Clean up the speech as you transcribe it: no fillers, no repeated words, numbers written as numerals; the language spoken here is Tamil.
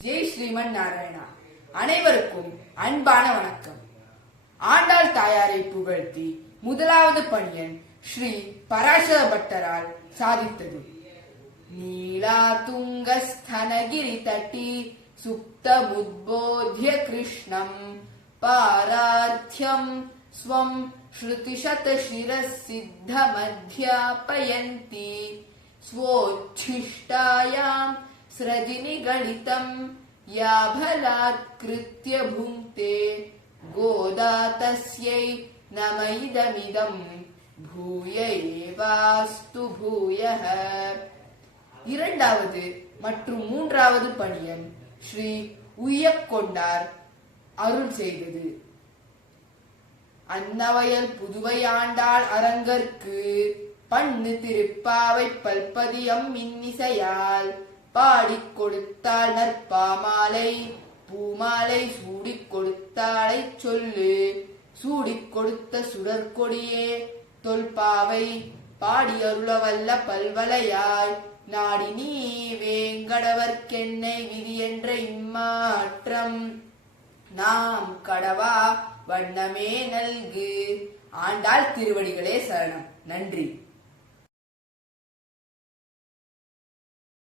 ஜெய் ஸ்ரீமன் நாராயணா. அனைவருக்கும் அன்பான வணக்கம். ஆண்டாள் தாயாரை புகழ்த்தி முதலாவது பணியன் ஸ்ரீ பராசர பட்டரால் சாதித்தது. நீலா துங்கஸ்தனகிரி தட்டி சுப்தமுத்போத்ய கிருஷ்ணம் பாரார்த்தியம் ஸ்வம் ஸ்ருதிசதசிரசித்தமத்யாபயந்தி ஸ்வோச்சிஷ்டாயாம் ஸ்ரஜினி கணிதம் யாபலாத்கிருத்ய புங்க்தே கோதா தஸ்யை நம இதமிதம் பூய ஏவாஸ்து பூயஹ. இரண்டாவது மற்றும் மூன்றாவது பணியன் ஸ்ரீ உய்யக்கொண்டார் அருள் செய்தது. அன்னவயல் புதுவை ஆண்டாள் அரங்கற்கு பண்ணு திருப்பாவை பல்பதியம் இன்னிசையால் பாடிக் கொடுத்தாள் நற்பாமாலை பூமாலை சூடிக் கொடுத்தாளை சொல்லு. சூடிக் கொடுத்த சுடற்கொடியே தொல்பாவை பாடி அருளவல்ல பல்வலையாய் நாடி நீ வேங்கடவர்க்கென்னை விதி என்ற இம்மாற்றம் நாம் கடவா வண்ணமே நல்கு. ஆண்டாள் திருவடிகளே சரணம். நன்றி.